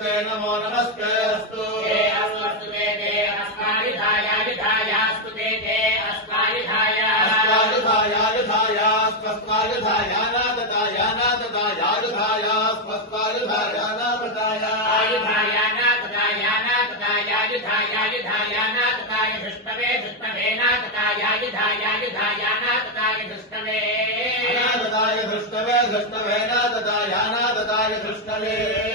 ते नमो नमस्ते अस्तु ते अस्मस्तु ते अस्मायुधायायुधायास्तु ते आयुधायानाततायानातताय धृष्टवे धृष्टवेनाततायायुधायायुधायानातताय धृष्टवे धृष्टवे धृष्टवेनाततायानातताय धृष्टवे